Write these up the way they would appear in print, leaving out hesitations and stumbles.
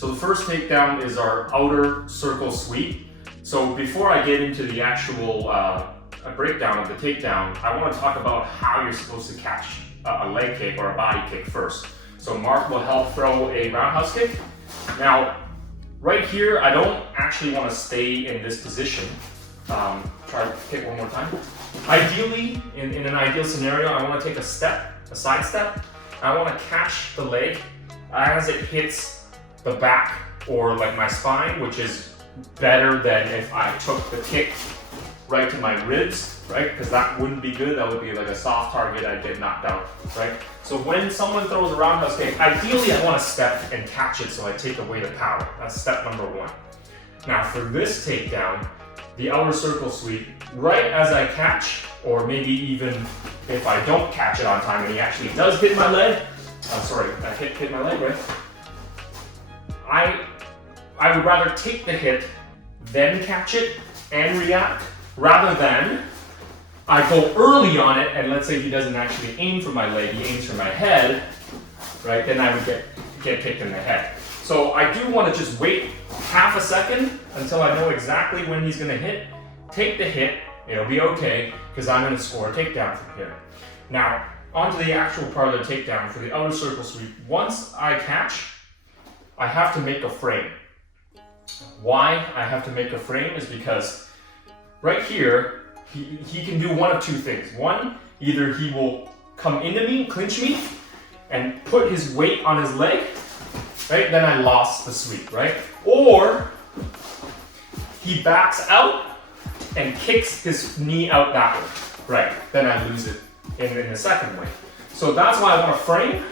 So the first takedown is our outer circle sweep. So before I get into the actual a breakdown of the takedown, I want to talk about how you're supposed to catch a leg kick or a body kick first. So Mark will help throw a roundhouse kick. Now, right here, I don't actually want to stay in this position. Try to kick one more time. Ideally, in an ideal scenario, I want to take a step, a side step. I want to catch the leg as it hits the back or like my spine, which is better than if I took the kick right to my ribs, right? Because that wouldn't be good. That would be like a soft target. I'd get knocked out, right? So when someone throws a roundhouse kick, ideally I want to step and catch it so I take away the power. That's step number one. Now for this takedown, the outer circle sweep, right as I catch, or maybe even if I don't catch it on time and he actually does hit my leg, I hit my leg, right? I would rather take the hit, then catch it and react, rather than I go early on it and let's say he doesn't actually aim for my leg, he aims for my head, right? Then I would get kicked in the head. So I do want to just wait half a second until I know exactly when he's going to hit, take the hit, it'll be okay because I'm going to score a takedown from here. Now, onto the actual part of the takedown for the outer circle sweep. Once I catch, I have to make a frame. Why I have to make a frame is because right here, he can do one of two things. One, either he will come into me, clinch me, and put his weight on his leg, right? Then I lost the sweep, right? Or he backs out and kicks his knee out that way, right? Then I lose it in the second way. So that's why I want to frame,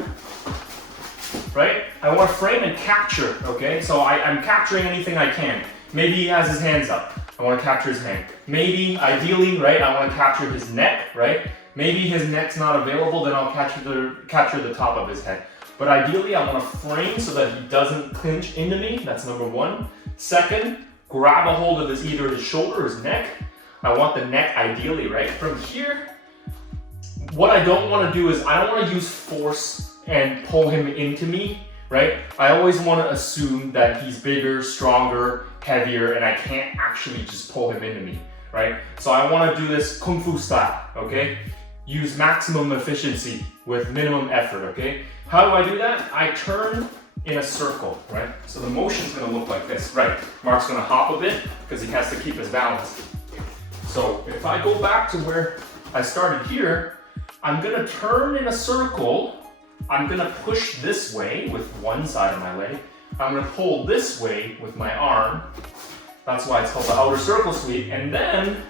right? I want to frame and capture, okay? So I'm capturing anything I can. Maybe he has his hands up. I want to capture his hand. Maybe, ideally, right, I want to capture his neck, right? Maybe his neck's not available, then I'll capture the top of his head. But ideally, I want to frame so that he doesn't clinch into me. That's number one. Second, grab a hold of either his shoulder or his neck. I want the neck ideally, right? From here, what I don't want to do is I don't want to use force and pull him into me, right? I always want to assume that he's bigger, stronger, heavier, and I can't actually just pull him into me, right? So I want to do this Kung Fu style, okay? Use maximum efficiency with minimum effort, okay? How do I do that? I turn in a circle, right? So the motion's gonna look like this, right? Mark's gonna hop a bit because he has to keep his balance. So if I go back to where I started here, I'm gonna turn in a circle. I'm gonna push this way with one side of my leg. I'm gonna pull this way with my arm. That's why it's called the outer circle sweep. And then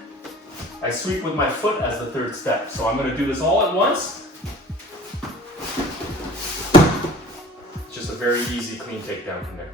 I sweep with my foot as the third step. So I'm gonna do this all at once. It's just a very easy, clean takedown from there.